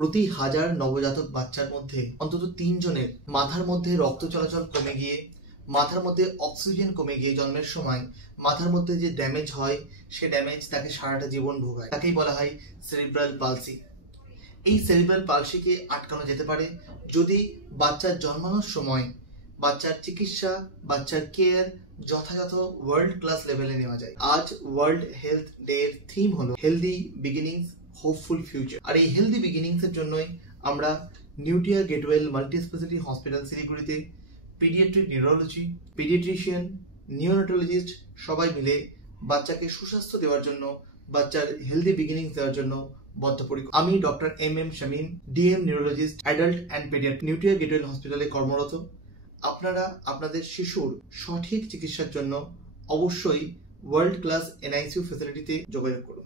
প্রতি 1000 নবজাতক বাচ্চার মধ্যে অন্তত 3 জনের মাথার মধ্যে রক্ত চলাচল কমে গিয়ে মাথার মধ্যে অক্সিজেন কমে গিয়ে জন্মের সময় মাথার মধ্যে যে ড্যামেজ হয় সে ড্যামেজ তাকে সারাটা জীবন ভোগায়। তাকেই বলা হয় সেরিব্রাল পালসি। এই সেরিব্রাল পালসিকে আটকানো যেতে পারে যদি বাচ্চার জন্মানোর সময় বাচ্চার চিকিৎসা, বাচ্চার কেয়ার যথাযথ ওয়ার্ল্ড ক্লাস লেভেলে নেওয়া যায়। আজ ওয়ার্ল্ড হেলথ ডে এর থিম হলো হেলদি বিগিনিংস, হোপফুল ফিউচার। আর এই হেলদি বিগিনিংস এর জন্যই আমরা Neotia Getwell multi speciality hospital শিলিগুড়িতে পিডিয়াট্রিক নিউরোলজি, পিডিয়াট্রিশিয়ান, নিওনেটোলজিস্ট সবাই মিলে বাচ্চাকে সুস্বাস্থ্য দেওয়ার জন্য, বাচ্চার হেলদি বিগিনিংস দেওয়ার জন্য বদ্ধপরিকর। আমি doctor M Shamim, DM neurologist, adult and paediatric, Neotia Getwell হসপিটালে কর্মরত। আপনারা আপনাদের শিশুর সঠিক চিকিৎসার জন্য অবশ্যই ওয়ার্ল্ড ক্লাস এনআইসিইউ ফ্যাসিলিটিতে যোগাযোগ করুন।